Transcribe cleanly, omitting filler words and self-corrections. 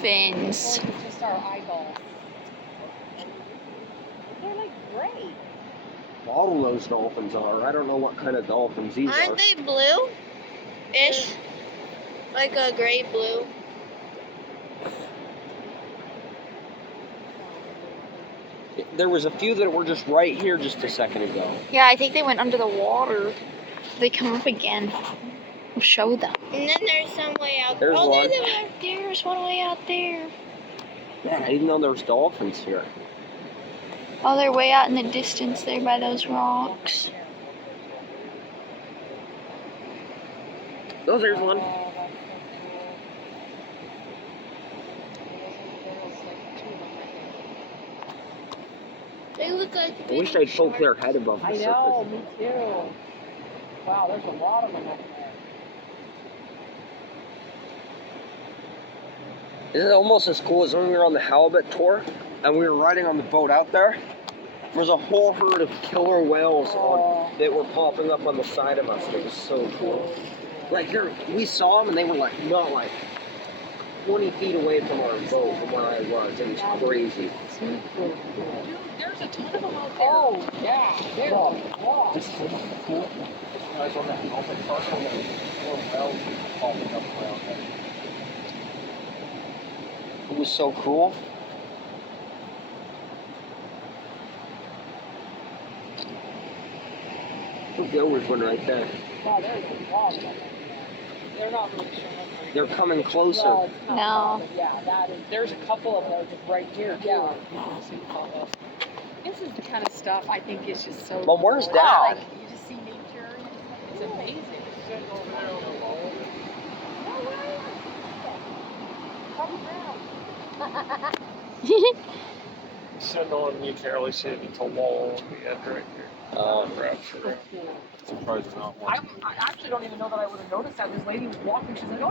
Fins. It's just our eyeballs. They're like gray. All those dolphins are. I don't know what kind of dolphins these are. Aren't they blue-ish? Like a gray blue. There was a few that were just right here just a second ago. Yeah, I think they went under the water. They come up again. We'll show them. And then there's some way out there. There's one. There's one way out there. Man, I didn't know there was dolphins here. Oh, they're way out in the distance there by those rocks. Oh, there's one. They look like I wish I'd poke their head above the I surface. know, me too. Wow, there's a lot of them over there. This is almost as cool as when we were on the halibut tour and we were riding on the boat out there. There was a whole herd of killer whales that were popping up on the side of us. It was so cool. Like we saw them and they were like not like 20 feet away from our boat from where I was. It was crazy. Dude, there's a ton of them out there. Oh, yeah. There. Wow. This is cool. Guys on that helmet first and then little whales popping up around there. It was so cool. Look, there was one right there. Wow, there's a lot of them. They're not really showing up. They're coming closer. Well, it's not No. but yeah, that is. There's a couple of them right here. Yeah. This is the kind of stuff I think is just so. Mom, where's cool. Dad? Like, you just see nature. It's amazing. Send on you can really see it until wall on the edge right here. Surprised they're not one. I actually don't even know that I would have noticed that. This lady was walking. She's like, "Oh,